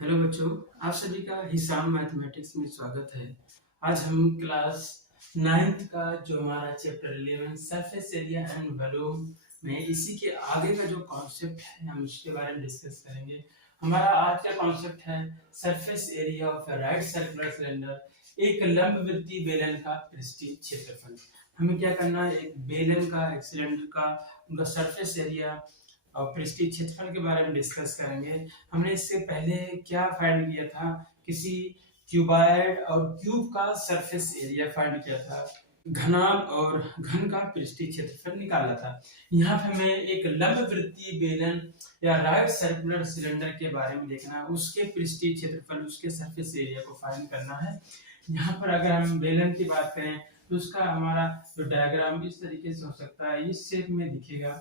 Hello बच्चों, आप सभी का हिसाब मैथमेटिक्स में स्वागत है। आज हम क्लास 9th का जो हमारा chapter 11 surface area and volume में इसी के आगे का जो कॉन्सेप्ट है हम उसके बारे में डिस्कस करेंगे। हमारा आज का कॉन्सेप्ट है surface area of A right circular cylinder, एक लंबवृत्तीय बेलन का पृष्ठीय क्षेत्रफल। हमें क्या करना है, एक बेलन का, एक सिलेंडर का, उनका सरफेस एरिया और पृष्ठीय क्षेत्रफल के बारे में डिस्कस करेंगे। हमने इससे पहले क्या फाइंड किया था, किसी क्यूबॉइड और क्यूब का सरफेस एरिया फाइंड किया था, घनाल और घन का पृष्ठीय क्षेत्रफल निकाला था। यहाँ पे हमें एक लंबवृत्तीय बेलन या राइट सर्कुलर सिलेंडर के बारे में देखना है, उसके पृष्ठीय क्षेत्रफल, उसके सरफेस एरिया को फाइंड करना है। यहाँ पर अगर हम बेलन की बात करें तो उसका हमारा जो डायग्राम इस तरीके से हो सकता है, इस शेप में दिखेगा।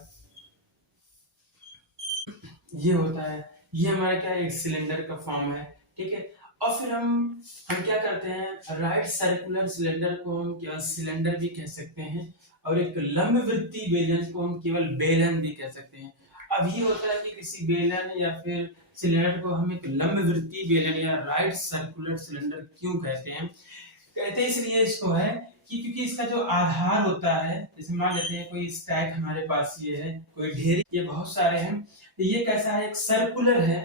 ये होता है, ये हमारा क्या है, एक सिलेंडर का फॉर्म है, ठीक है। और फिर हम क्या करते हैं, राइट सर्कुलर सिलेंडर को हम केवल सिलेंडर भी कह सकते हैं और एक लंबवृत्तीय बेलन को हम केवल बेलन भी कह सकते हैं। अब ये होता है कि किसी बेलन या फिर सिलेंडर को हम एक लंबवृत्तीय बेलन या राइट सर्कुलर सिलेंडर क्यों कहते हैं, कहते हैं इसलिए इसको है कि क्योंकि इसका जो आधार होता है, जैसे मान लेते हैं कोई स्टैक हमारे पास ये है, कोई ढेर, ये बहुत सारे हैं, तो ये कैसा है, एक सर्कुलर है,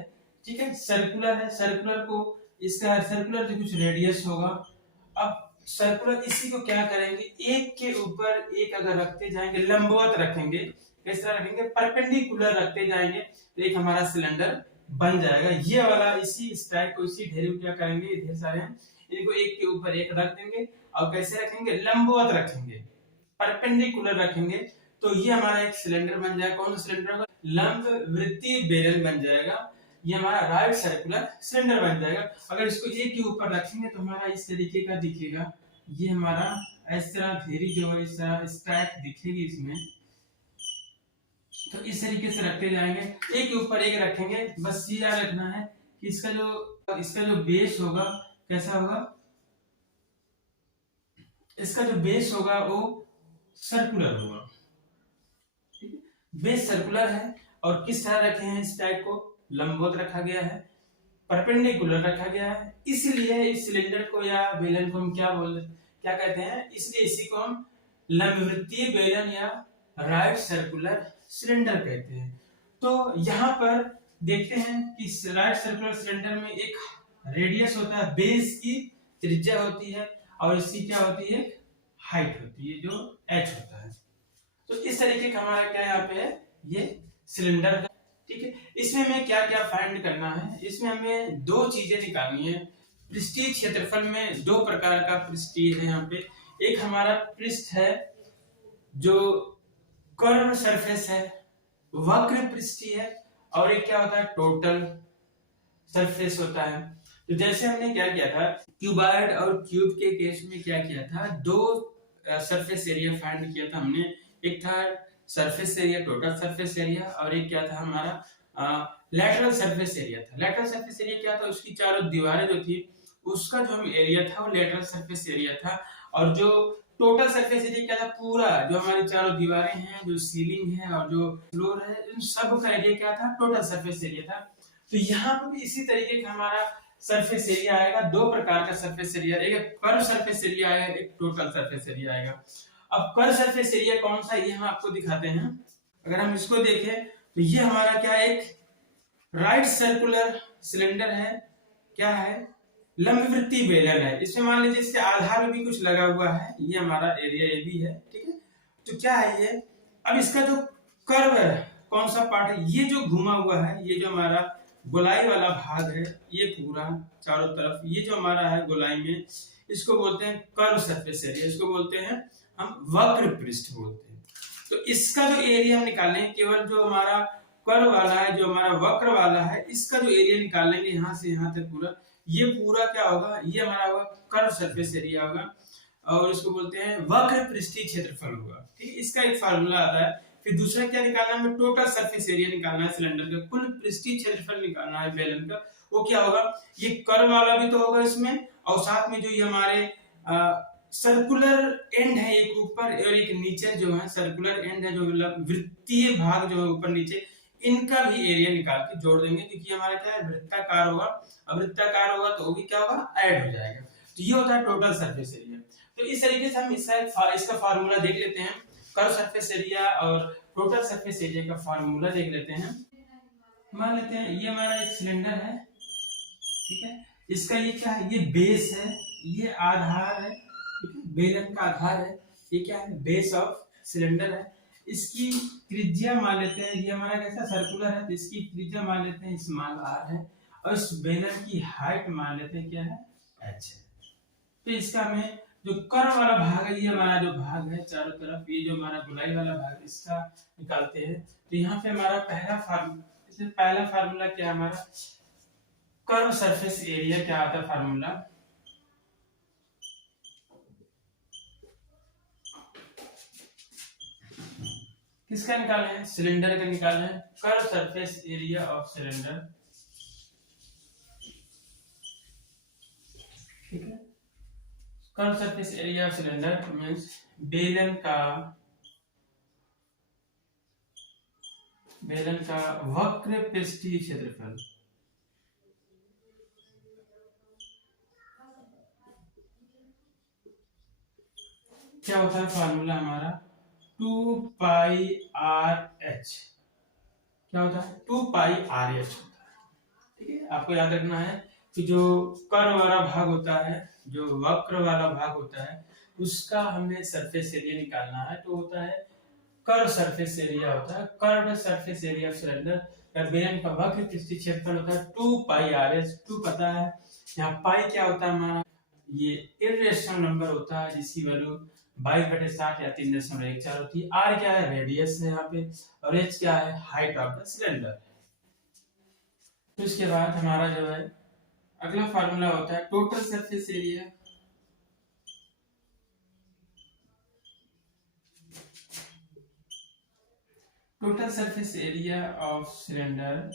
ठीक है, सर्कुलर है। सर्कुलर को, इसका सर्कुलर जो कुछ रेडियस होगा। अब सर्कुलर इसी को क्या करेंगे, एक के ऊपर एक अगर रखते जाएंगे, लंबवत रखेंगे, किस तरह रखेंगे, परपेंडिकुलर रखते जाएंगे, तो एक हमारा सिलेंडर बन जाएगा। ये वाला इसी स्टैक को, इसी ढेर को क्या करेंगे, ढेर सारे हैं, इनको एक के ऊपर एक रख देंगे और कैसे रखेंगे, लंबवत रखेंगे, परपेंडिकुलर रखेंगे, तो ये हमारा एक सिलेंडर बन जाएगा। कौन सा सिलेंडर होगा, लंबवृत्तीय बेलन बन जाएगा। ये हमारा राइट सर्कुलर सिलेंडर बन जाएगा। अगर इसको एक के ऊपर रखेंगे तो हमारा इस तरीके का दिखेगा। ये हमारा इस तरह घेरी जो है, इस तरह स्टैक दिखेगी इसमें। तो इस तरीके से रखते जाएंगे, एक के ऊपर एक रखेंगे। बस ये याद रखना है कि इसका जो बेस होगा कैसा होगा, इसका जो बेस होगा वो सर्कुलर होगा, ठीक है। बेस सर्कुलर है और किस तरह रखे हैं, स्टैक को लंबवत रखा गया है, परपेंडिकुलर रखा गया है। इसलिए इस सिलेंडर को या बेलन को हम क्या कहते हैं, इसलिए इसी को हम लंबवृत्तीय बेलन या राइट सर्कुलर सिलेंडर कहते हैं। तो यहाँ पर देखते हैं कि राइट सर्कुलर सिलेंडर में एक रेडियस होता है, बेस की त्रिज्या होती है और इसकी क्या होती है, हाइट होती है, जो h होता है। तो इस तरीके का हमारा क्या यहाँ पे है, ये सिलेंडर का, ठीक है। इसमें हमें क्या क्या फाइंड करना है, इसमें हमें दो चीजें निकालनी है। पृष्ठीय क्षेत्रफल में दो प्रकार का पृष्ठीय है यहाँ पे। एक हमारा पृष्ठ है जो कर्व सरफेस है, वक्र पृष्ठीय है, और एक क्या होता है, टोटल सरफेस होता है। तो जैसे हमने क्या किया था, क्यूबॉइड और क्यूब के केस में क्या किया था, दो सरफेस एरिया फाइंड किया था हमने। एक था surface area, total surface area, और एक क्या था हमारा लैटरल सरफेस एरिया था। लैटरल सरफेस एरिया क्या था, उसकी चारों दीवारें जो थी उसका जो हम एरिया था वो लैटरल सरफेस एरिया था। और जो टोटल सरफेस एरिया क्या था, पूरा जो हमारी चारों दीवारें हैं, जो सीलिंग है और जो फ्लोर है, इन सब का एरिया क्या था, टोटल सरफेस एरिया था। तो यहाँ पर भी इसी तरीके का हमारा सरफेस एरिया आएगा। दो प्रकार का सरफेस एरिया, एक कर्व सरफेस एरिया आएगा, एक टोटल सरफेस एरिया आएगा। अब कर्व सरफेस एरिया कौन सा, ये हम आपको दिखाते हैं। अगर हम इसको देखें तो ये हमारा क्या, एक राइट सर्कुलर सिलेंडर है, क्या है, लंबवृत्तीय बेलन है। इसमें मान लीजिए इसके आधार में भी कुछ लगा हुआ है, ये हमारा एरिया ए भी है, ठीक है। तो क्या है ये, अब इसका जो कर्व है, कौन सा पार्ट है, ये जो घुमा हुआ है, ये जो हमारा गोलाई वाला भाग है, ये पूरा चारों तरफ, ये जो हमारा है गोलाई में, इसको बोलते हैं कर्व सरफेस एरिया, इसको बोलते हैं हम वक्र पृष्ठ बोलते हैं। तो इसका जो एरिया हम निकालेंगे, केवल जो हमारा कर्व वाला है, जो हमारा वक्र वाला है, इसका जो एरिया निकालेंगे यहाँ से यहाँ तक पूरा, ये पूरा क्या होगा, ये हमारा होगा कर्व सरफेस एरिया होगा, और इसको बोलते हैं वक्र पृष्ठीय क्षेत्रफल होगा, ठीक है। इसका एक फार्मूला आता है। फिर दूसरा क्या निकालना है, टोटल सरफेस एरिया निकालना है, सिलेंडर का कुल पृष्ठीय क्षेत्रफल निकालना है बेलन का। वो क्या होगा, ये कर्व वाला भी तो होगा इसमें, और साथ में जो ये हमारे सर्कुलर एंड है, एक ऊपर और एक नीचे जो है सर्कुलर एंड है, जो वृत्तीय भाग जो है ऊपर नीचे, इनका भी एरिया निकाल के जोड़ देंगे, क्योंकि हमारा क्या है वृत्ताकार होगा, अब वृत्ताकार होगा तो वो भी क्या होगा ऐड हो जाएगा। तो ये होता है टोटल सरफेस एरिया। तो इस तरीके से हम इसका फार्मूला देख लेते हैं, कर्व सरफेस एरिया और टोटल सरफेस एरिया का फार्मूला देख लेते हैं। मान लेते हैं ये हमारा एक सिलेंडर है, ठीक है, इसका ये क्या है, ये बेस है, ये आधार है, ठीक है, बेलन का आधार है, ये क्या है बेस ऑफ सिलेंडर है। इसकी त्रिज्या मान लेते हैं, ये हमारा कैसा सर्कुलर है, तो इसकी त्रिज्या मान लेते हैं स्मॉल r है, और इस बेलन की हाइट मान लेते हैं क्या है h है। तो इसका हमें जो कर्व वाला भाग है, ये हमारा जो भाग है चारों तरफ, ये जो हमारा गोलाई वाला भाग है इसका निकालते हैं। तो यहाँ पे हमारा पहला फार्मूला क्या है, हमारा कर्व सरफेस एरिया क्या आता है फार्मूला, किसका निकालना है, सिलेंडर का निकालना है, curve surface area of cylinder, ठीक है। Curve surface area of cylinder means बेलन का वक्र पृष्ठीय क्षेत्रफल, क्या होता है फार्मूला हमारा 2 पाई आर एच, क्या होता है 2 पाई आर एच होता है, ठीक है। आपको याद रखना है कि जो कर्व वाला भाग होता है, जो वक्र वाला भाग होता है, उसका हमें सरफेस एरिया निकालना है, तो होता है कर्व सरफेस एरिया होता है, curve surface area of cylinder, बेलन का वक्र पृष्ठीय क्षेत्रफल होता है 2 पाई आर एच, 2 पता है, यहाँ पाई क्या होता है हमारा, ये इरेशनल नंबर होता है जिसकी वैल्यू 22/60 या 3.14 होती है। आर क्या है रेडियस है यहाँ पे, और एच क्या है हाइट ऑफ द सिलेंडर। तो इसके बाद हमारा जो है अगला फार्मूला होता है total surface area, total surface area of cylinder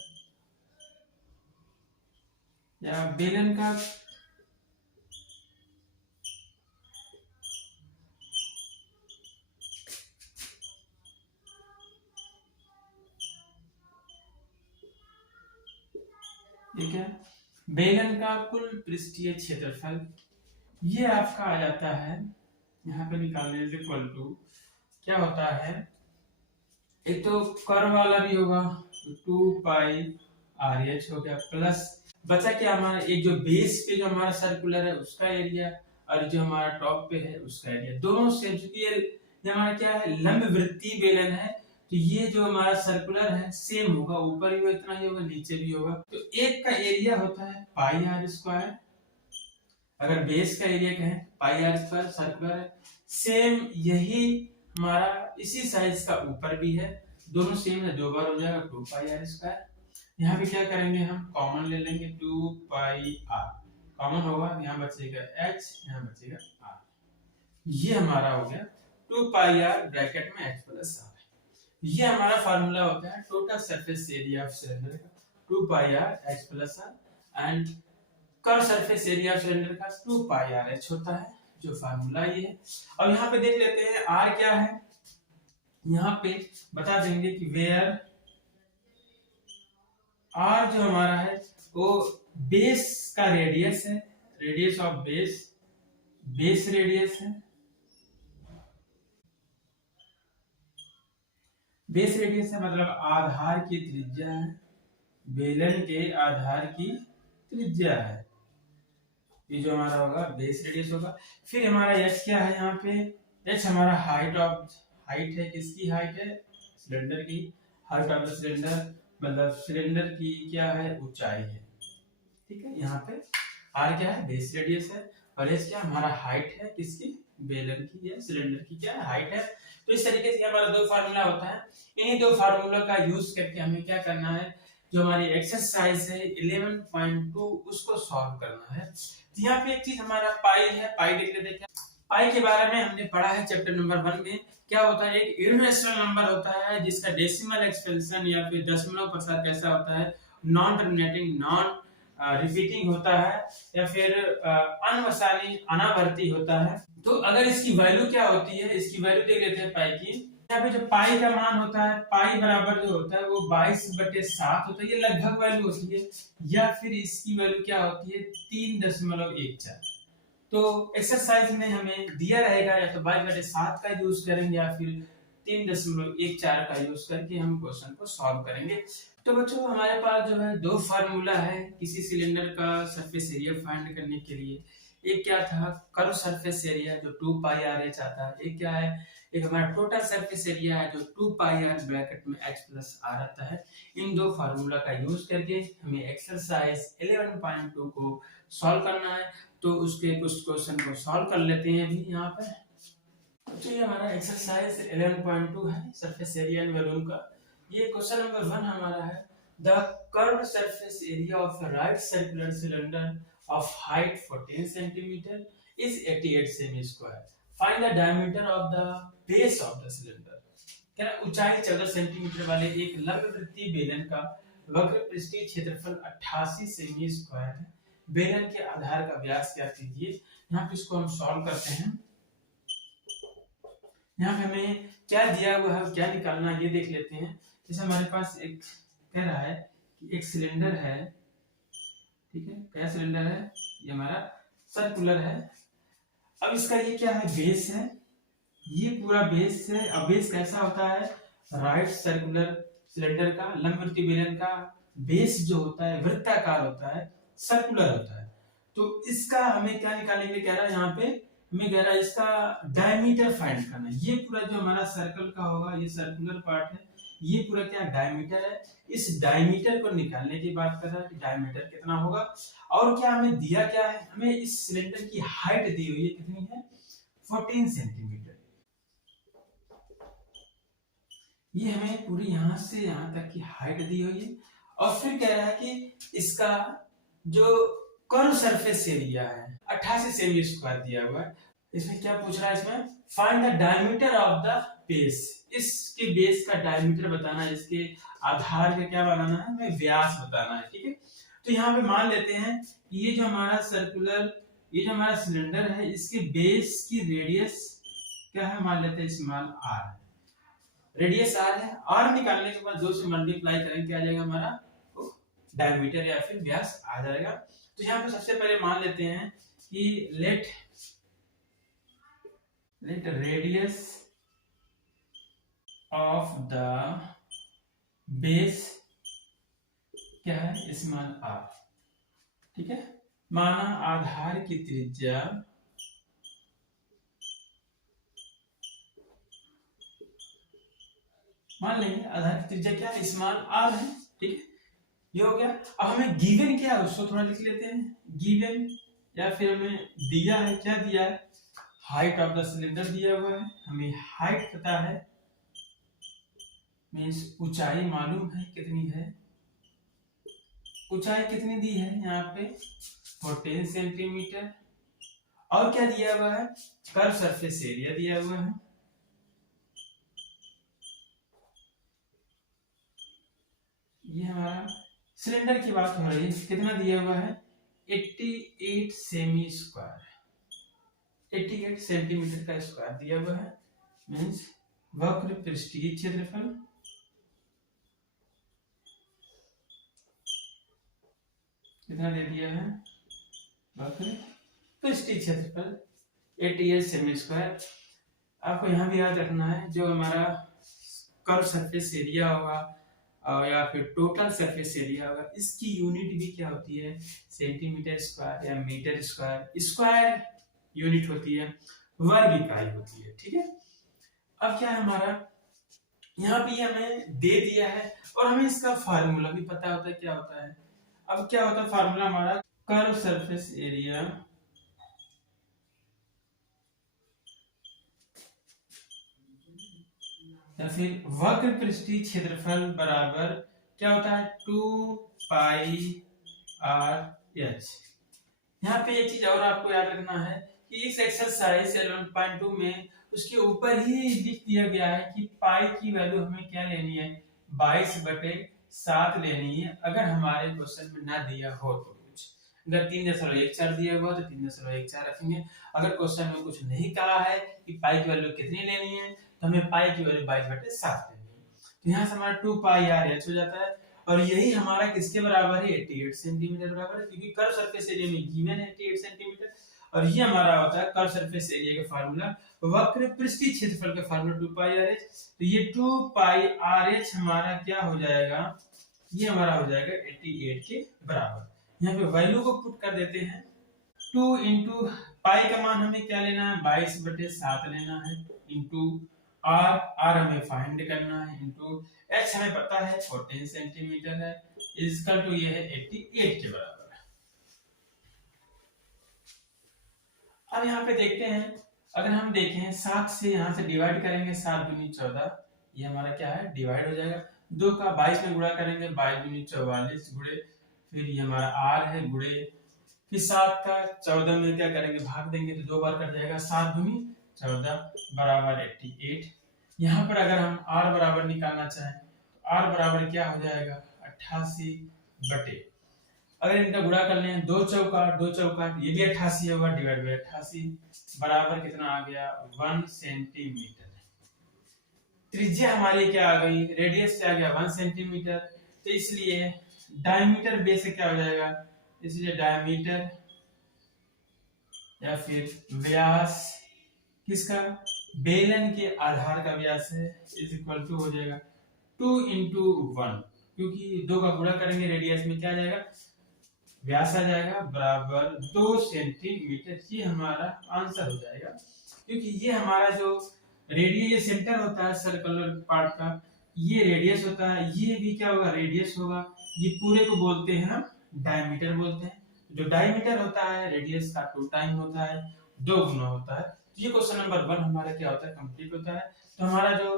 या बेलन का ठीक है, बेलन का कुल पृष्ठीय क्षेत्रफल, ये आपका आ जाता है यहाँ पे निकालने इज इक्वल टू क्या होता है, एक तो कर्व वाला भी होगा तो 2 पाई आर एच हो गया, प्लस बचा क्या हमारा एक जो बेस पे जो हमारा सर्कुलर है उसका एरिया, और जो हमारा टॉप पे है उसका एरिया, दोनों सेम, क्योंकि ये हमारा क्या है लंब वृत्तीय बेलन है, तो ये जो हमारा सर्कुलर है सेम होगा, ऊपर भी इतना ही होगा नीचे भी होगा। तो एक का एरिया होता है पाई आर स्क्वायर, अगर बेस का एरिया कहें पाई आर स्क्वायर सर्कुलर है, सेम यही हमारा इसी साइज का ऊपर भी है, दोनों सेम है, 2 बार हो जाएगा 2 पाई आर स्क्वायर। यहाँ पे क्या करेंगे हम कॉमन ले लेंगे 2 पाई आर, कॉमन होगा, यहाँ बचेगा h, यहाँ बचेगा r, ये हमारा हो गया 2 पाई आर ब्रैकेट में h प्लस r। ये हमारा फार्मूला होता है total surface area of cylinder का 2 pi R h plus r and curve surface area of cylinder का 2 पाई आर h होता है, जो फार्मूला ये है। अब यहाँ पे देख लेते हैं r क्या है, यहाँ पे बता देंगे कि वेयर r जो हमारा है वो बेस का रेडियस है, रेडियस ऑफ बेस रेडियस है, बेस रेडियस है मतलब आधार की त्रिज्या है, बेलन के आधार की त्रिज्या है, ये जो हमारा होगा बेस रेडियस होगा। फिर हमारा h क्या है, यहाँ पे h हमारा हाइट है, किसकी हाइट है सिलेंडर की, हाइट ऑफ द सिलेंडर मतलब सिलेंडर की क्या है ऊंचाई है, ठीक है। यहाँ पे r क्या है बेस रेडियस है, और h क्या हमारा हाइट है, किसकी बेलन की है, सिलेंडर की क्या है हाइट है। तो इस तरीके से हमारा 2 फार्मूला होता है, इन्हीं 2 फार्मूला का यूज करके हमें क्या करना है, जो हमारी एक्सरसाइज है 11.2 उसको सॉल्व करना है। तो यहाँ पे एक चीज हमारा पाई है, पाई देख लेते हैं। पाई के बारे में हमने पढ़ा है चैप्टर नंबर 1 में, क्या होता है एक इर्रेशनल नंबर होता है जिसका डेसिमल एक्सपेंशन या फिर दशमलव प्रसार कैसा होता है, नॉन टर्मिनेटिंग नॉन रिपीटिंग होता है, या फिर अनवसानी अनावर्ती होता है। तो अगर इसकी वैल्यू क्या होती है, इसकी वैल्यू देख लेते हैं पाई की, यहाँ पे जो पाई का मान होता है, पाई बराबर जो होता है वो 22/7 होता है, ये लगभग वैल्यू होती है, या फिर इसकी वैल्यू क्या होती है 3.14। तो एक्सरसाइज में हमें दिया रहेगा या तो 22/7 का यूज करेंगे या फिर 3.14 का यूज करके हम क्वेश्चन को सॉल्व करेंगे। तो बच्चों हमारे पास जो है दो फार्मूला है किसी सिलेंडर का सरफेस एरिया फाइंड करने के लिए। एक क्या था, कर्व सरफेस एरिया जो 2πr आता है, एक क्या है, एक हमारा टोटल सरफेस एरिया है जो 2πr ब्रैकेट में h+r आता है। इन दो फार्मूला का यूज करके हमें एक्सरसाइज 11.2 को सॉल्व करना है। तो उसके कुछ क्वेश्चन को सॉल्व कर लेते हैं अभी यहाँ पे। तो ये हमारा एक्सरसाइज 11.2 है, सरफेस एरिया एंड वॉल्यूम का। ये क्वेश्चन नंबर 1 हमारा है, the curve surface area of right circular cylinder of height 14 centimeter is 88 semi square. Find the diameter of the base of the cylinder. क्या ऊंचाई 14 सेंटीमीटर वाले एक लंबवृत्तीय बेलन का वक्र पृष्ठीय क्षेत्रफल 88 सेमी स्क्वायर है। बेलन के आधार का व्यास क्या कीजिए। यहाँ पे इसको हम सॉल्व करते हैं। यहाँ पे हमें क्या दिया हुआ है, क्या निकालना है ये देख लेते हैं। जैसे हमारे पास एक कह रहा है कि एक सिलेंडर है, ठीक है, क्या सिलेंडर है, ये हमारा सर्कुलर है। अब इसका ये क्या है, बेस है, ये पूरा बेस है। अब बेस कैसा होता है, राइट सर्कुलर सिलेंडर का लंबवृत्तीय बेलन का बेस जो होता है वृत्ताकार होता है, सर्कुलर होता है। तो इसका हमें क्या निकालेंगे, कह रहा है यहाँ पे हमें कह रहा है इसका डायमीटर फाइंड करना है। ये पूरा जो हमारा सर्कल का होगा, ये सर्कुलर पार्ट है, ये पूरा क्या डायमीटर है। इस डायमीटर को निकालने की बात कर रहा है कि डायमीटर कितना होगा। और क्या हमें दिया क्या है, हमें इस सिलेंडर की हाइट दी हुई है, कितनी है 14 सेंटीमीटर। ये हमें पूरी यहां से यहां तक की हाइट दी हुई है। और फिर कह रहा है कि इसका जो कर्व सरफेस एरिया है 88 सेमी स्क्वायर दिया हुआ है। इसमें क्या पूछ रहा है, इसमें find the diameter of the base. इसके बेस का डायमीटर बताना है, इसके आधार का क्या बनाना है, हमें व्यास बताना है, ठीक है। तो यहाँ पे मान लेते हैं ये जो हमारा सर्कुलर, ये जो हमारा सिलेंडर है, इसके बेस की रेडियस क्या है, मान लेते हैं स्मॉल r है, रेडियस r है। r निकालने के बाद 2 से मल्टीप्लाई करेंगे, क्या आ जाएगा हमारा डायमीटर या फिर व्यास आ जाएगा। तो यहाँ पे सबसे पहले मान लेते हैं कि let radius of the base क्या है, स्मॉल r, ठीक है। माना आधार की त्रिज्या मान लेंगे, आधार की त्रिज्या क्या है, स्मॉल r है, ठीक है। ये हो गया। अब हमें गिवन क्या है उसको थोड़ा लिख लेते हैं। गिवन या फिर हमें दिया है, क्या दिया है, हाइट ऑफ द सिलेंडर दिया हुआ है, हमें हाइट पता है, मींस ऊंचाई मालूम है कितनी है, ऊंचाई कितनी दी है यहाँ पे 14 सेंटीमीटर। और क्या दिया हुआ है, कर्व सरफेस एरिया दिया हुआ है, ये हमारा सिलेंडर की बात हो रही है, कितना दिया हुआ है 88 सेमी स्क्वायर, 88 सेंटीमीटर का स्क्वायर दिया हुआ है। मींस वक्र पृष्ठीय क्षेत्रफल कितना दे दिया है, वक्र पृष्ठीय क्षेत्रफल 88 सेमी स्क्वायर। आपको यहाँ भी याद रखना है जो हमारा कर्व सरफेस एरिया होगा या फिर टोटल सरफेस एरिया होगा, इसकी यूनिट भी क्या होती है, सेंटीमीटर स्क्वायर या मीटर स्क्वायर, स्क्वायर यूनिट होती है, वर्ग इकाई होती है, ठीक है। अब क्या है हमारा, यहाँ पे हमें दे दिया है और हमें इसका फार्मूला भी पता होता है क्या होता है। अब क्या होता है फार्मूला हमारा, कर्व सरफेस एरिया या फिर वक्र पृष्ठीय क्षेत्रफल बराबर क्या होता है 2πr h। यहाँ पे एक चीज और आपको याद रखना है कि इस एक्सरसाइज 11.2 में उसके ऊपर ही लिख दिया गया है कि पाई की वैल्यू हमें क्या लेनी है 22/7 लेनी है। अगर हमारे क्वेश्चन में ना दिया हो तो कुछ, अगर 3.14 दिया हुआ तो 3.14 रखेंगे। अगर क्वेश्चन में कुछ नहीं कहा है कि पाई की वैल्यू कितनी लेनी है तो हमें पाई की वैल्यू 22/7 लेनी है। तो यहाँ से हमारा 2 पाई आर एच हो जाता है और यही हमारा किसके बराबर है 88 सेंटीमीटर बराबर है, क्योंकि कर्व सरफेस एरिया में गिवन है 88 सेंटीमीटर और ये हमारा होता है कर्व सरफेस एरिया का फार्मूला वक्र पृष्ठीय क्षेत्रफल का फार्मूला 2 पाई आर एच। तो ये 2 पाई आर एच हमारा क्या हो जाएगा, ये हमारा हो जाएगा 88 के बराबर। यहाँ पे वैल्यू को पुट कर देते हैं 2 इंटू पाई का मान हमें क्या लेना है 22/7 लेना है इंटू आर हमें फाइंड करना है इंटू एच हमें पता है 14 सेंटीमीटर है इक्वल टू ये है 88 के बराबर। अब यहाँ पे देखते हैं, अगर हम देखें 7 से यहाँ से डिवाइड करेंगे 7 दूनी 14, ये हमारा क्या है डिवाइड हो जाएगा। 2 का 22 में गुणा करेंगे 22 दूनी 44 गुणे, फिर ये हमारा r है गुणे, फिर 7 का 14 में क्या करेंगे भाग देंगे तो 2 बार कट जाएगा 7 दूनी 14 बराबर 88। यहाँ पर अगर हम r बराबर निकालना चाहें तो r बराबर क्या हो जाएगा 88 बटे, अगर इनका गुणा कर लें 2 चौका ये भी 88 होगा डिवाइड बाय 88 बराबर कितना आ गया 1 सेंटीमीटर। त्रिज्या हमारी क्या आ गई, रेडियस क्या आ गया 1 सेंटीमीटर, तो इसलिए डायमीटर बेस से क्या हो जाएगा, इसलिए डायमीटर या फिर व्यास किसका बेलन के आधार का व्यास है इज इक्वल टू हो जाएगा 2 into 1, क्योंकि 2 का गुणा करेंगे रेडियस में क्या आ जाएगा व्यास आ जाएगा बराबर 2 सेंटीमीटर। ये हमारा आंसर हो जाएगा, क्योंकि ये हमारा जो रेडियस ये सेंटर होता है सर्कुलर पार्ट का, ये रेडियस होता है, ये भी क्या होगा रेडियस होगा, ये पूरे को बोलते हैं हम डायमीटर बोलते हैं। जो डायमीटर होता है रेडियस का 2 टाइम होता है, 2 गुना होता है। तो ये क्वेश्चन नंबर 1 हमारा क्या होता है कंप्लीट होता है। तो हमारा जो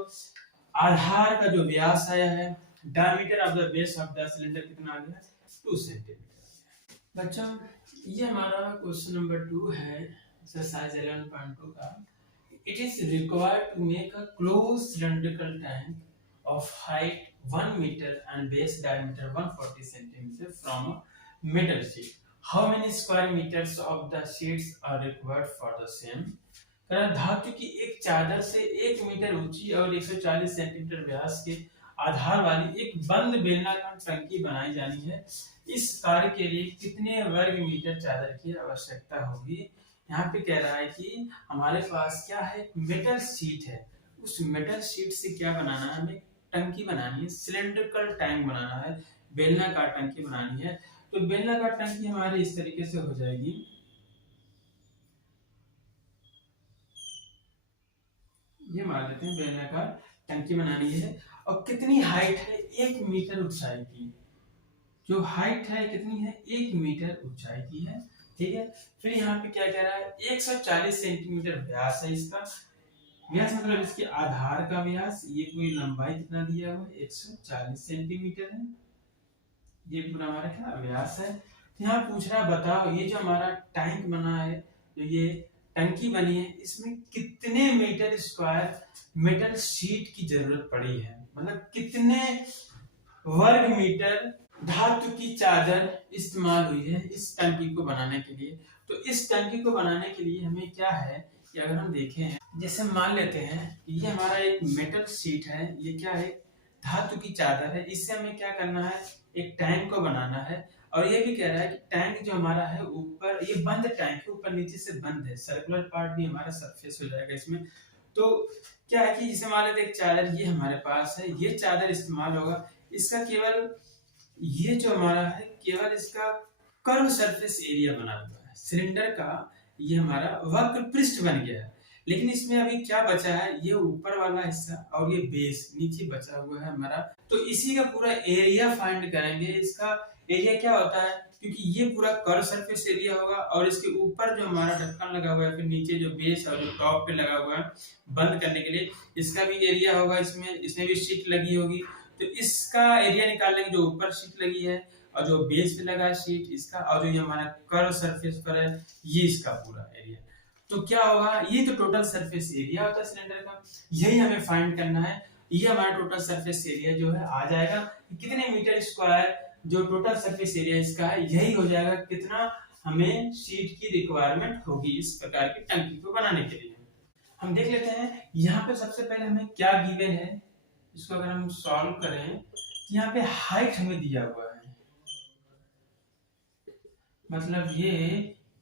आधार का जो व्यास आया है diameter of the base of the cylinder कितना आ गया 2 सेंटीमीटर। बच्चों ये हमारा क्वेश्चन नंबर 2 है एक्सरसाइज 11.2 का। It is required to make a close cylindrical tank of height 1 metre and base diameter 140 centimetre from a metal sheet. How many square metres of the sheets are required for the same. धातु की एक चादर से 1 metre ऊंची और 140 centimetre व्यास के आधार वाली एक बंद बेलनाकार टंकी बनाई जानी है। इस कार्य के लिए कितने वर्ग मीटर चादर की आवश्यकता होगी। यहाँ पे कह रहा है कि हमारे पास क्या है मेटल शीट है, उस मेटल शीट से क्या बनाना है हमें टंकी बनानी है, सिलेंड्रिकल टैंक बनाना है, बेलनाकार टंकी बनानी है। तो बेलनाकार टंकी हमारी इस तरीके से हो जाएगी, ये मान लेते हैं बेलनाकार टंकी बनानी है और कितनी हाइट है 1 मीटर ऊंचाई की, जो हाइट है कितनी है 1 मीटर ऊंचाई की है, ठीक है। फिर यहाँ पे क्या कह रहा है 140 सेंटीमीटर व्यास है इसका, व्यास मतलब इसके आधार का व्यास, ये कोई लंबाई कितना दिया हुआ है 140 सेंटीमीटर है, ये पूरा हमारा क्या व्यास है। तो यहाँ पूछ रहा है बताओ ये जो हमारा टैंक बना है, जो ये टंकी बनी है, इसमें कितने मीटर स्क्वायर मेटल शीट की जरूरत पड़ी है, मतलब कितने वर्ग मीटर धातु की चादर इस्तेमाल हुई है इस टंकी को बनाने के लिए। तो इस टंकी को बनाने के लिए हमें क्या है कि अगर हम देखें, जैसे मान लेते हैं कि ये हमारा एक मेटल शीट है, ये क्या है धातु की चादर है, इससे हमें क्या करना है एक टैंक को बनाना है। और ये भी कह रहा है कि टैंक जो हमारा है ऊपर ये बंद टैंक है, ऊपर नीचे से बंद है, सर्कुलर पार्ट भी हमारा सरफेस हो जाएगा इसमें। तो क्या है कि जैसे मान लेते एक चादर ये हमारे पास है, ये चादर इस्तेमाल होगा, इसका केवल ये जो हमारा है केवल इसका कर्व सरफेस एरिया बना हुआ है सिलेंडर का, ये हमारा वक्र पृष्ठ बन गया है। लेकिन इसमें अभी क्या बचा है ये ऊपर वाला हिस्सा और ये बेस नीचे बचा हुआ है हमारा। तो इसी का पूरा एरिया फाइंड करेंगे। इसका एरिया क्या होता है, क्योंकि ये पूरा कर्व सरफेस एरिया होगा और इसके ऊपर जो हमारा ढक्कन लगा हुआ है, फिर नीचे जो बेस और जो टॉप पे लगा हुआ है बंद करने के लिए, इसका भी एरिया होगा, इसमें भी शीट लगी होगी। तो इसका एरिया निकाल लेंगे, जो ऊपर शीट लगी है और जो बेस पे लगा है शीट इसका, और जो ये हमारा कर्व सरफेस पर है ये इसका पूरा एरिया। तो क्या होगा, ये तो टोटल सरफेस एरिया होता है सिलेंडर का, यही हमें फाइंड करना है। ये हमारा टोटल सरफेस एरिया जो है आ जाएगा कितने मीटर स्क्वायर, जो टोटल सरफेस एरिया इसका है यही हो जाएगा कितना हमें शीट की रिक्वायरमेंट होगी इस प्रकार की टंकी को बनाने के लिए। हम देख लेते हैं यहाँ पे सबसे पहले हमें क्या गिवन है, इसको अगर हम सॉल्व करें तो यहाँ पे हाइट हमें दिया हुआ है, मतलब ये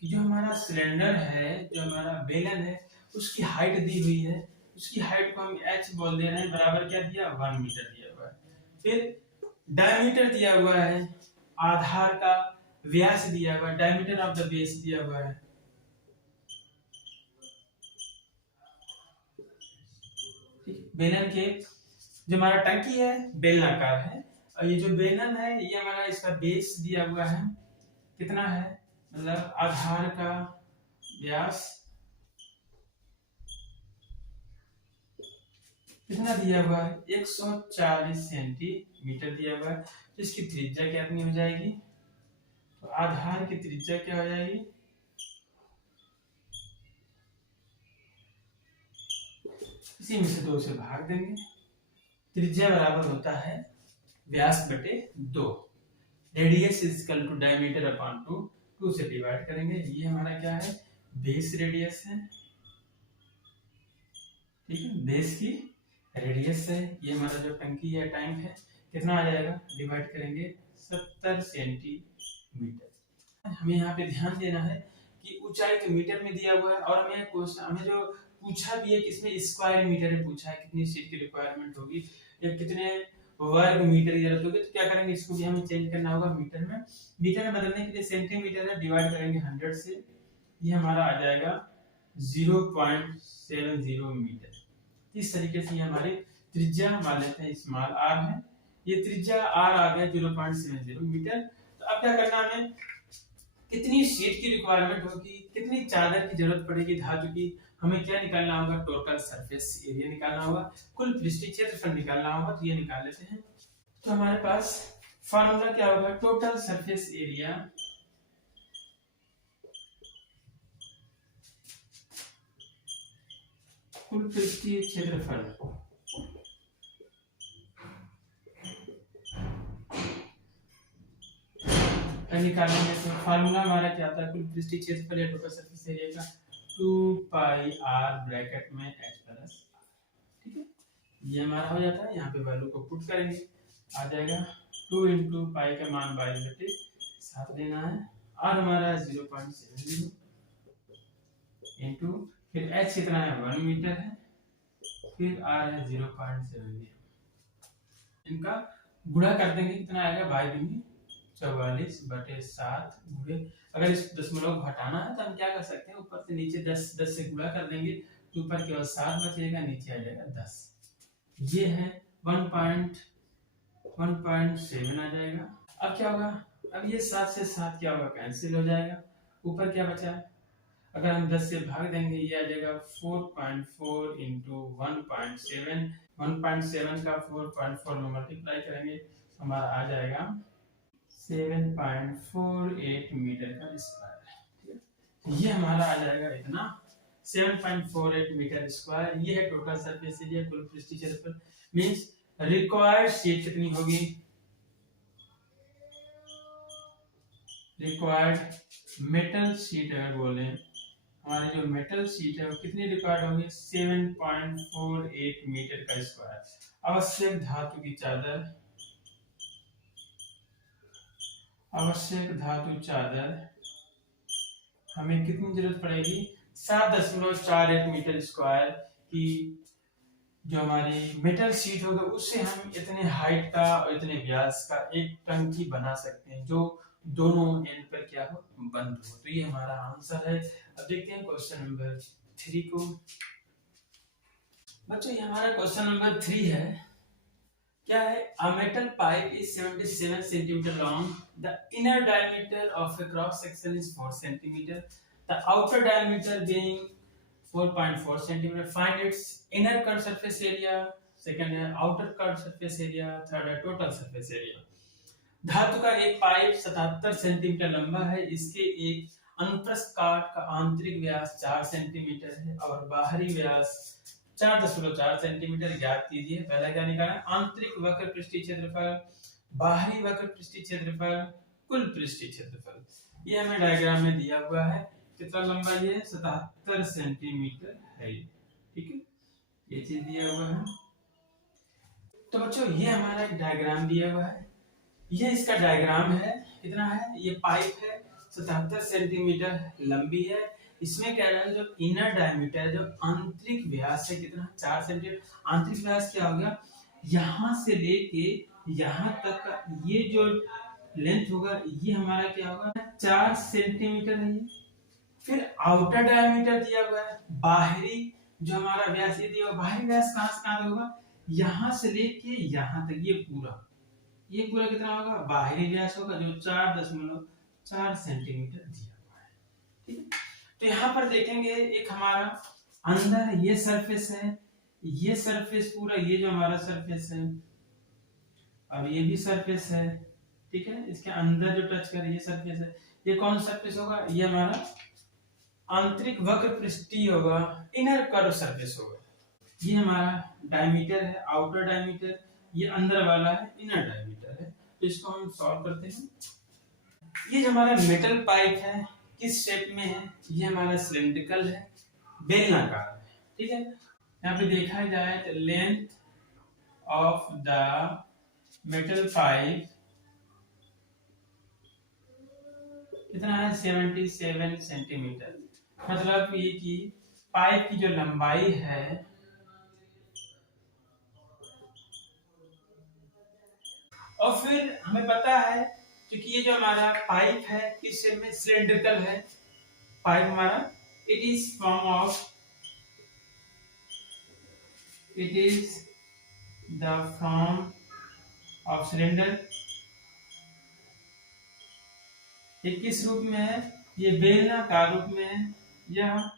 कि जो हमारा सिलेंडर है, जो हमारा बेलन है, उसकी हाइट दी हुई है, उसकी हाइट को हम h बोल दे रहे हैं, बराबर क्या दिया 1 मीटर दिया हुआ है। फिर डायमीटर दिया हुआ है, आधार का व्यास दिया हुआ है, डायमीटर ऑफ द बेस दिया हुआ है। बेलन के जो हमारा टंकी है बेलनाकार है, और ये जो बेलन है ये हमारा इसका बेस दिया हुआ है, कितना है, मतलब आधार का व्यास कितना दिया हुआ है 140 सेंटीमीटर दिया हुआ है। तो इसकी त्रिज्या कितनी हो जाएगी, तो आधार की त्रिज्या क्या हो जाएगी, इसी में से 2 से भाग देंगे, त्रिज्या बराबर होता है व्यास बटे 2, radius is equal to diameter upon 2, 2 से डिवाइड करेंगे, ये हमारा क्या है बेस रेडियस है, ठीक है, बेस की रेडियस है, ये हमारा जो टंकी है टैंक है, कितना आ जाएगा, डिवाइड करेंगे 70 सेंटीमीटर। हमें यहाँ पे ध्यान देना है कि ऊंचाई तो मीटर में दिया हुआ है, और हमें जो पूछा भी है किसमें स्क्वायर मीटर में पूछा है, कितनी शीट की रिक्वायरमेंट होगी या कितने वर्ग मीटर की जरूरत होगी, तो क्या करेंगे इसको भी हमें चेंज करना होगा मीटर में, मीटर में बदलने के लिए सेंटीमीटर है, डिवाइड करेंगे 100 से, ये हमारा आ जाएगा 0.70 मीटर। इस तरीके से ये हमारी त्रिज्या मान लेते हैं स्मॉल r है, ये त्रिज्या r आ गया 0.70 मीटर। तो अब क्या करना है, हमें कितनी शीट की रिक्वायरमेंट होगी, कितनी चादर की जरूरत पड़ेगी धातु की, हमें क्या निकालना होगा, टोटल सरफेस एरिया निकालना होगा, कुल पृष्ठीय क्षेत्रफल निकालना होगा, तो ये निकाल लेते हैं। तो हमारे पास फॉर्मूला क्या होगा, टोटल सरफेस एरिया कुल पृष्ठीय क्षेत्रफल निकालेंगे, तो फार्मूला हमारा क्या आता है, कुल पृष्ठीय क्षेत्रफल या टोटल सरफेस एरिया का 2 पाई r ब्रैकेट में h प्लस, ठीक है, ये हमारा हो जाता है। यहाँ पे वैल्यू को पुट करेंगे, आ जाएगा 2 इंटू पाई का मान 22/7 लेना है, r हमारा 0.70 इंटू फिर h कितना है 1 मीटर है, फिर r है 0.70, इनका गुणा कर देंगे, कितना आएगा 44/7 गुणे, अगर इस दशमलव को हटाना है तो हम क्या कर सकते हैं, ऊपर से नीचे 10 से गुणा कर देंगे, तो ऊपर केवल 7 बचेगा, नीचे आ जाएगा 10, ये है 1.7 आ जाएगा। अब क्या होगा, अब ये 7 से 7 क्या होगा, कैंसिल हो जाएगा, ऊपर क्या बचा, अगर हम 10 से भाग देंगे ये आ जाएगा 4.4 इंटू 1.7, 1.7 का 4.4 में मल्टीप्लाई करेंगे, हमारा आ जाएगा 7.48 मीटर का स्क्वायर, ये हमारा आ जाएगा इतना 7.48 मीटर स्क्वायर, ये है टोटल सरफेस एरिया कुल पृष्ठीय क्षेत्रफल। मींस रिक्वायर्ड शीट कितनी होगी, रिक्वायर्ड मेटल शीट अगर बोले, हमारी जो मेटल शीट है वो कितनी रिक्वायर्ड होगी, 7.48 मीटर का स्क्वायर। आवश्यक धातु की चादर, आवश्यक धातु चादर हमें कितनी जरूरत पड़ेगी, 7.41 मीटर स्क्वायर की जो हमारी मेटल शीट होगा, उससे हम इतने हाइट का और इतने व्यास का एक टंकी बना सकते हैं जो दोनों एंड पर क्या हो, बंद हो। तो ये हमारा आंसर है। अब देखते हैं क्वेश्चन नंबर 3 को। बच्चों ये हमारा क्वेश्चन नंबर 3 है, क्या है, a metal pipe is 77 centimeter long, the inner diameter of a cross section is 4 centimeter, the outer diameter being 4.4 centimeter, find its inner cut surface area, second है outer cut surface area, third है total surface area। धातु का एक pipe 77 centimetre लंबा है, इसके एक अनुप्रस्थ काट का आंतरिक व्यास 4 सेंटीमीटर है और बाहरी व्यास 4.4 सेंटीमीटर ज्ञात कीजिए। पहला क्या निकाला, आंतरिक वक्र पृष्ठीय क्षेत्रफल, बाहरी वक्र पृष्ठीय क्षेत्रफल, कुल पृष्ठीय क्षेत्रफल। ये हमें डायग्राम में दिया हुआ है, कितना लंबा ये 77 सेंटीमीटर है। ठीक है, ये चीज दिया हुआ है। तो बच्चों ये हमारा एक डायग्राम दिया हुआ है, ये इसका डायग्राम है। कितना है, ये पाइप है 77 सेंटीमीटर लंबी है। इसमें क्या है, जो इनर डायमीटर जो आंतरिक व्यास है कितना, 4 सेंटीमीटर। आंतरिक व्यास क्या हो गया, यहां से लेके यहां तक का ये जो लेंथ होगा ये हमारा क्या होगा, 4 सेंटीमीटर है ये। फिर आउटर डायमीटर दिया हुआ है, बाहरी जो हमारा व्यास ये दिया हुआ, बाहरी व्यास कहां से कहां तक होगा, यहां से लेके यहां तक, ये पूरा कितना होगा, बाहरी व्यास होगा जो 4.4 सेंटीमीटर दिया हुआ है। ठीक है, तो यहाँ पर देखेंगे एक हमारा अंदर ये सरफेस है, ये सरफेस पूरा, ये जो हमारा सरफेस है और ये भी सरफेस है। ठीक है, इसके अंदर जो टच करे ये सरफेस है। ये कौन सरफेस होगा, ये हमारा आंतरिक वक्र पृष्ठीय होगा, इनर कर्व सरफेस होगा। ये हमारा डायमीटर है, आउटर डायमीटर, ये अंदर वाला है इनर डायमीटर है। तो इसको हम सॉल्व करते हैं। ये जो हमारा मेटल पाइप है किस शेप में है, ये हमारा सिलिंड्रिकल है, बेलनाकार है। ठीक है, यहाँ पे देखा जाए तो length of the metal pipe कितना है, 77 सेंटीमीटर। मतलब ये कि पाइप की जो लंबाई है और फिर हमें पता है क्योंकि ये जो हमारा पाइप है किस शेप में, सिलिंड्रिकल है पाइप हमारा, it is the form of cylinder. ये किस रूप में है, ये बेलनाकार रूप में है, यह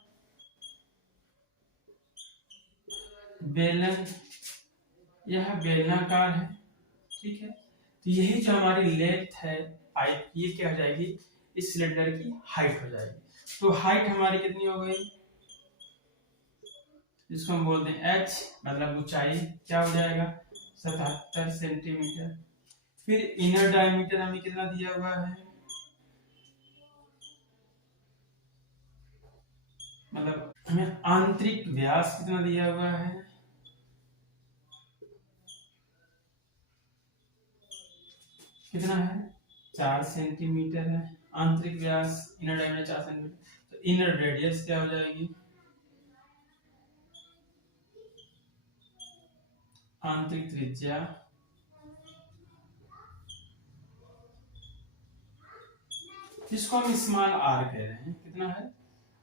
बेलनाकार है। ठीक है, तो यही जो हमारी लेंथ है पाइप की, ये क्या हो जाएगी, इस सिलेंडर की हाइट हो जाएगी। तो हाइट हमारी कितनी हो गई, इसको हम बोलते हैं h, मतलब ऊंचाई क्या हो जाएगा, 77 सेंटीमीटर। फिर इनर डायमीटर हमें कितना दिया हुआ है, मतलब हमें आंतरिक व्यास कितना दिया हुआ है, कितना है, 4 सेंटीमीटर है आंतरिक व्यास, इनर डायमीटर 4 सेंटीमीटर। तो इनर रेडियस क्या हो जाएगी, आंतरिक त्रिज्या जिसको हम स्मॉल आर कह रहे हैं, कितना है,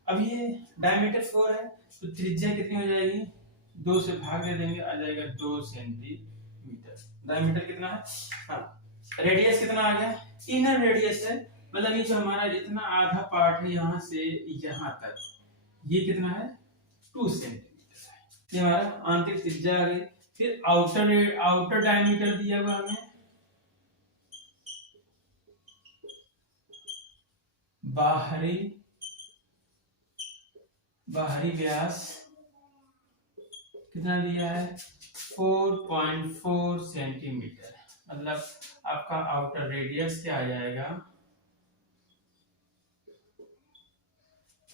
अब ये डायमीटर 4 है तो त्रिज्या कितनी हो जाएगी, 2 से भाग दे देंगे, आ जाएगा 2 सेंटीमीटर। डायमीटर कितना है, हाँ, रेडियस कितना आ गया, इनर रेडियस है, मतलब ये जो हमारा जितना आधा पार्ट है यहाँ से यहाँ तक, ये कितना है, 2 सेंटीमीटर है। ये हमारा आंतरिक त्रिज्या आ गई। फिर आउटर डायमीटर दिया हुआ हमें, बाहरी व्यास कितना दिया है, 4.4 सेंटीमीटर। मतलब आपका आउटर रेडियस क्या आ जाएगा,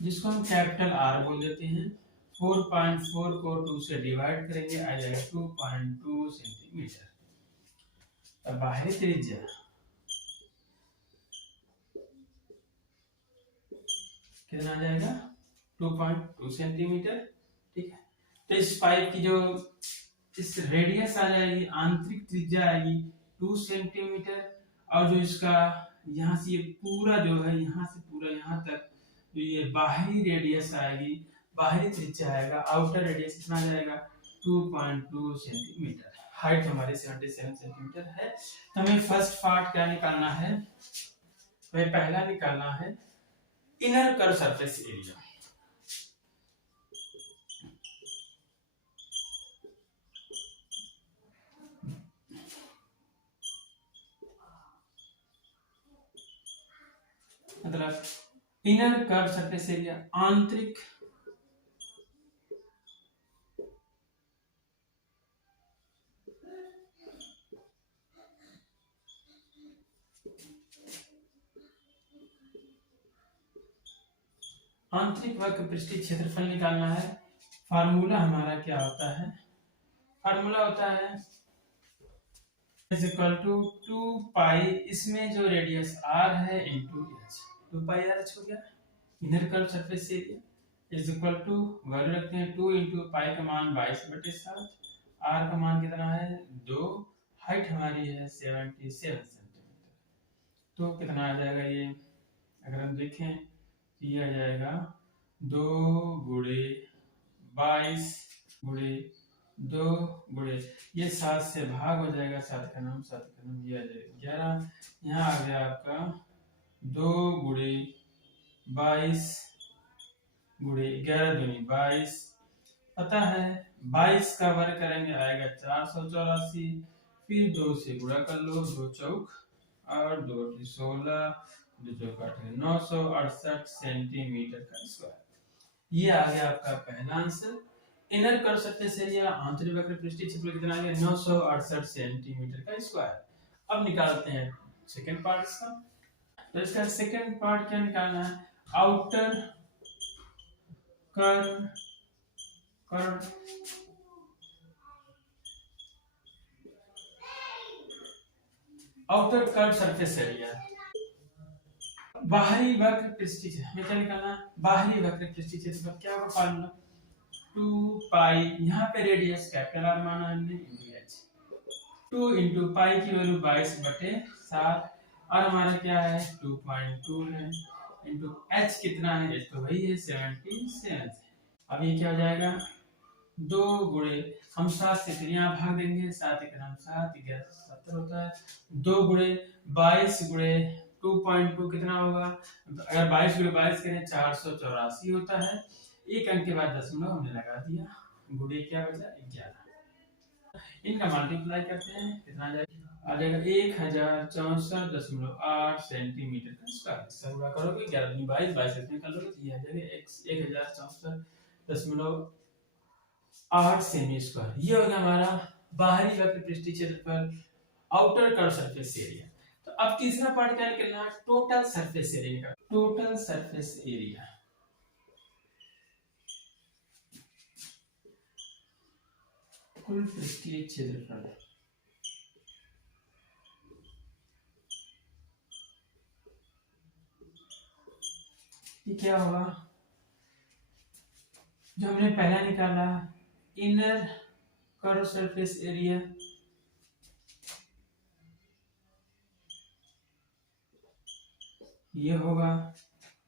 जिसको हम कैपिटल आर बोल देते हैं। 4.4 को 2 से डिवाइड करेंगे, आ जाएगा 2.2 सेंटीमीटर। अब बाहरी त्रिज्या कितना आ जाएगा, 2.2 सेंटीमीटर। ठीक है, तो इस पाइप की जो इस रेडियस आ जाएगी, आंतरिक त्रिज्या आएगी 2 सेंटीमीटर, और जो इसका यहाँ से ये पूरा जो है यहाँ से पूरा यहाँ तक, तो ये बाहरी रेडियस आएगी, बाहरी त्रिज्या आएगा, आउटर रेडियस कितना आ जाएगा, 2.2 सेंटीमीटर। हाइट हमारी 77 सेंटीमीटर है। तो हमें फर्स्ट पार्ट क्या निकालना है, हमें पहला निकालना है इनर कर्व सरफेस एरिया। मतलब इनर कर्व सरफेस एरिया, आंतरिक आंतरिक वक्र पृष्ठीय क्षेत्रफल निकालना है। फार्मूला हमारा क्या होता है, फार्मूला होता है इज इक्वल टू 2 पाई, इसमें जो रेडियस r है into h, 2 pi r h हो गया, inner curve surface area is equal to value रखते हैं 2 इनटू पाई का मान 22/7, r का मान कितना है 2, हाइट हमारी है 77 सेंटीमीटर, तो कितना आ जाएगा ये, अगर हम देखें तो ये आ जाएगा 2 गुणे 22 गुणे 2 गुणे, ये 7 से भाग हो जाएगा, 7 का नाम ये आ जाएगा 11, यहाँ आ गया आपका 2 गुणे 22 गुणे 11 दूनी 22, पता है 22 का वर्ग करेंगे आएगा 484, फिर 2 से गुणा कर लो, 2 चौक और 2 16, 2 चौक 968 सेंटीमीटर का स्क्वायर, ये आ गया आपका पहला answer. Inner curve surface area आंतरिक वक्र पृष्ठीय क्षेत्रफल कितना आ गया 968 सेंटीमीटर का स्क्वायर। अब निकालते हैं सेकंड पार्ट इसका, तो इसका सेकंड पार्ट क्या निकालना है, outer curve outer curve surface area, बाहरी वक्र पृष्ठीय क्षेत्रफल में क्या निकालना है, बाहरी वक्र पृष्ठीय क्षेत्रफल क्या होगा फार्मूला 2 पाई, यहाँ पे रेडियस कैपिटल R माना हमने इनटू h, 2 इनटू पाई की वैल्यू 22/7 और हमारा क्या है 2.2 है, इनटू h कितना है, h तो वही है 77। अब ये क्या हो जाएगा 2 गुणे, हम 7 से फिर यहाँ भाग देंगे, 7 एक नाम 7 11 70 होता है, 2 गुणे 22 गुणे 2.2 कितना होगा, अगर 22 गुणे 22 करें 484 होता है, एक अंक के बाद दशमलव हमने लगा दिया, गुणे क्या बचा 11, इनका मल्टीप्लाई करते हैं कितना आ जाएगा 1064.8 सेंटीमीटर का स्क्वायर, इसका गुणा करोगे 11 दूनी 22, 22 इसमें कर लोगे तो ये आ जाएगा 1064.8 सेमी स्क्वायर, ये हो गया हमारा बाहरी वक्र पृष्ठीय क्षेत्रफल आउटर कर्व सरफेस एरिया। तो अब तीसरा पार्ट क्या निकलना है, टोटल सरफेस एरिया का, टोटल सरफेस एरिया, कुल पृष्ठीय क्षेत्रफल, ये क्या होगा, जो हमने पहला निकाला इनर कर्व सरफेस एरिया ये होगा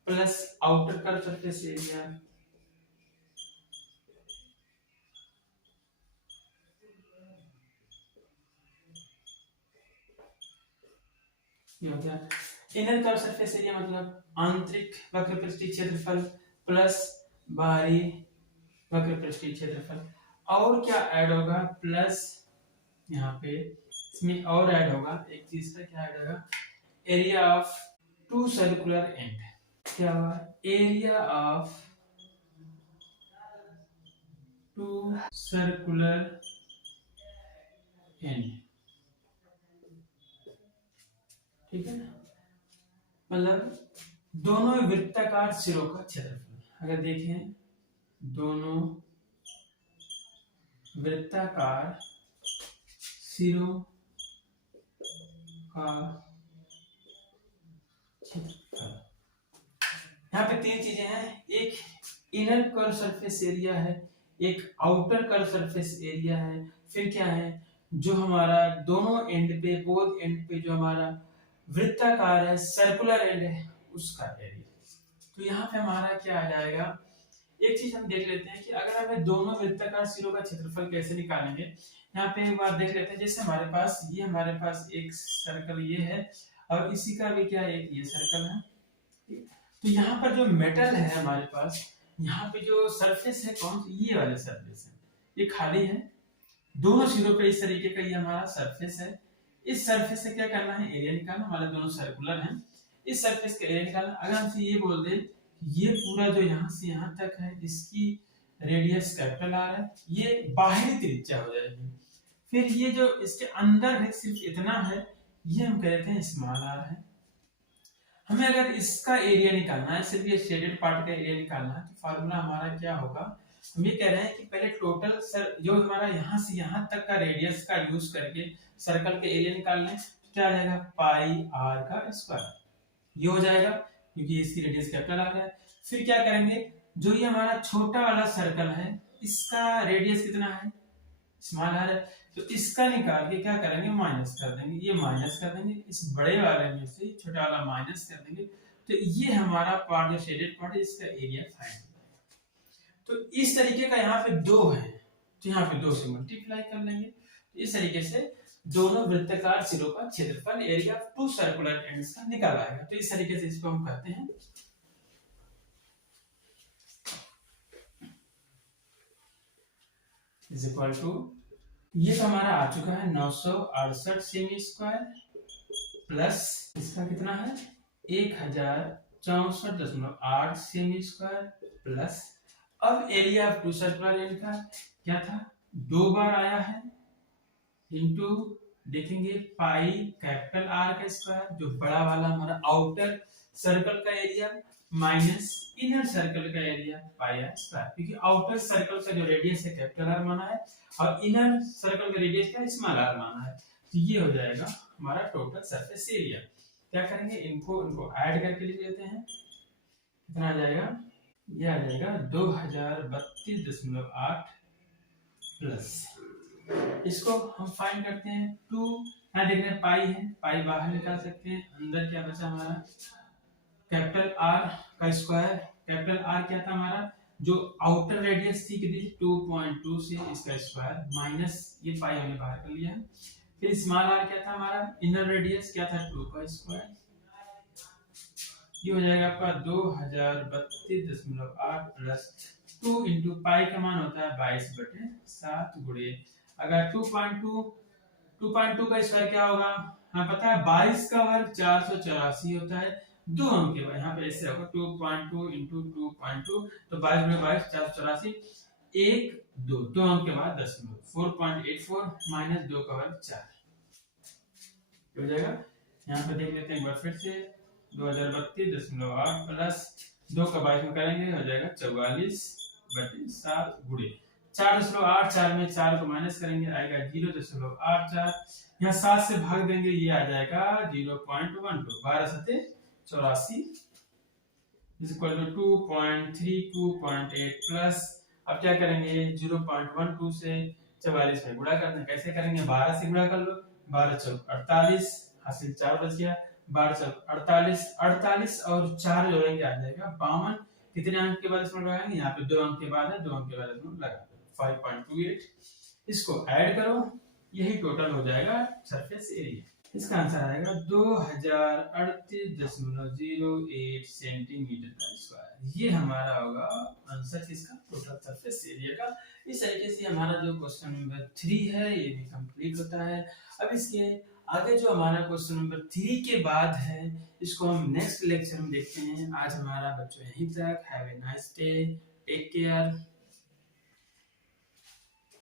plus outer curve surface area ये हो गया, इनर कर्व सरफेस एरिया मतलब आंतरिक वक्र पृष्ठीय क्षेत्रफल प्लस बाहरी वक्र पृष्ठीय क्षेत्रफल, और क्या ऐड होगा प्लस, यहाँ पे इसमें और ऐड होगा एक चीज का, क्या ऐड होगा एरिया ऑफ 2 सर्कुलर एंड, क्या होगा एरिया ऑफ 2 सर्कुलर एंड, ठीक है ना, मतलब दोनों वृत्ताकार सिरों का क्षेत्रफल, अगर देखें दोनों वृत्ताकार सिरों का क्षेत्रफल, यहाँ पे 3 चीजें हैं, एक इनर कर्व सरफेस एरिया है, एक आउटर कर्व सरफेस एरिया है, फिर क्या है जो हमारा दोनों एंड पे, बोथ एंड पे जो हमारा वृत्ताकार है सर्कुलर एंड है उसका एरिया। तो यहाँ पे हमारा क्या आ जाएगा, एक चीज हम देख लेते हैं कि अगर हमें दोनों वृत्ताकार सिरों का क्षेत्रफल कैसे निकालेंगे, यहाँ पे एक बार देख लेते हैं, जैसे हमारे पास एक सर्कल ये है और इसी का भी क्या एक ये सर्कल है, तो यहाँ पर जो मेटल है हमारे पास, यहाँ पे जो सरफेस है कौन सी, ये वाले सरफेस है, ये खाली है, दोनों सिरों पे इस तरीके का ये हमारा सरफेस है, इस सरफेस से क्या करना है एरिया निकालना, हमारे दोनों सर्कुलर हैं, इस सरफेस का एरिया निकालना। अगर हमसे ये बोल दे ये पूरा जो यहाँ से यहाँ तक है इसकी रेडियस कैपिटल आर है, ये बाहरी त्रिज्या हो जाएगी, फिर ये जो इसके अंदर है सिर्फ इतना है, ये हम कहते हैं स्मॉल आर है। हमें अगर इसका एरिया निकालना है, सिर्फ ये शेडेड पार्ट का एरिया निकालना है, तो फार्मूला हमारा क्या होगा, हम ये कह रहे हैं कि पहले टोटल सर जो हमारा यहाँ से यहाँ तक का रेडियस का यूज करके सर्कल के एरिया निकाल लें, तो क्या आ जाएगा पाई आर का स्क्वायर, ये हो जाएगा क्योंकि इसकी रेडियस कैपिटल आर है। फिर क्या करेंगे, जो ये हमारा छोटा वाला सर्कल है इसका रेडियस कितना है, स्मॉल आर है, तो इसका निकाल के क्या करेंगे माइनस कर देंगे, ये माइनस कर देंगे, इस बड़े वाले में से छोटा वाला माइनस कर देंगे, तो ये हमारा पार्ट जो शेडेड पार्ट है इसका एरिया फाइंड। तो इस तरीके का यहाँ पे 2 है, तो यहाँ पे 2 से मल्टीप्लाई कर लेंगे, तो इस तरीके से दोनों वृत्ताकार सिरों का क्षेत्रफल एरिया ऑफ 2 सर्कुलर एंड्स का निकाला आएगा। तो इस तरीके से इसको हम करते हैं। इज इक्वल टू, ये तो हमारा आ चुका है 968 सेमी स्क्वायर प्लस इसका कितना है 1064.8 सेमी स्क्वायर प्लस, अब एरिया ऑफ 2 सर्कुलर एंड का क्या था 2 बार आया है इनटू देखेंगे पाई कैपिटल आर का स्क्वायर, जो बड़ा वाला हमारा आउटर सर्कल का एरिया माइनस इनर सर्कल का एरिया पाई आर स्क्वायर, क्योंकि आउटर सर्कल का जो रेडियस है कैपिटल आर माना है और इनर सर्कल का रेडियस का स्मॉल आर माना है, तो ये हो जाएगा हमारा टोटल सरफेस एरिया। क्या करेंगे, इनको ऐड करके लिख लेते हैं, कितना आ जाएगा, ये आ जाएगा 2032.8 प्लस, इसको हम फाइंड करते हैं 2, यहाँ देख रहे हैं पाई है, पाई बाहर निकाल सकते हैं, अंदर क्या बचा हमारा कैपिटल आर का स्क्वायर, कैपिटल आर क्या था हमारा जो आउटर रेडियस थी कितनी 2.2 से इसका स्क्वायर माइनस ये पाई हमने बाहर कर लिया है, फिर स्मॉल आर क्या था हमारा इनर रेडियस क्या था 2 का स्क्वायर, ये हो जाएगा आपका 2032.8 प्लस 2 इंटू पाई का मान होता है 22/7 गुणे, अगर 2.2 का स्क्वायर क्या होगा हमें पता है 22 का वर्ग 484 होता है, 2 अंक के बाद यहाँ पे ऐसे होगा 2.2 इंटू 2.2 तो 22 में 22 484 1 2 अंक के बाद 10 में 4.84 माइनस 2 का वर्ग 4 हो जाएगा। यहाँ पे देख लेते हैं एक बार फिर से 2032.8 प्लस 2 का 22 में करेंगे हो जाएगा 44/7 गुणे 4.8, 4 में 4 को माइनस करेंगे आएगा 0.84, यहाँ 7 से भाग देंगे ये आ जाएगा 0.12, 12/7 84 2.32.8 प्लस, अब क्या करेंगे 0.12 से 44 में गुणा करना, कैसे करेंगे 12 से गुणा कर लो, 12 चौक 48 हासिल 4 बच गया, 12 चौक 48, 48 और 4 जोड़ेंगे आ जाएगा 52, कितने अंक के बाद इसमें लगाएंगे यहाँ पे 2 अंक के बाद है, 2 अंक के बाद इसमें लगा 5.28, इसको ऐड करो यही टोटल हो जाएगा सरफेस एरिया, इसका आंसर आएगा 2038.08 सेंटीमीटर स्क्वायर, ये हमारा होगा आंसर इसका टोटल सरफेस एरिया का। इस तरीके से हमारा जो क्वेश्चन नंबर 3 है ये भी कंप्लीट होता है। अब इसके आगे जो हमारा क्वेश्चन नंबर 3 के बाद है इसको हम नेक्स्ट लेक्चर में देखते हैं। आज हमारा बच्चों यहीं तक, have a nice day, take care.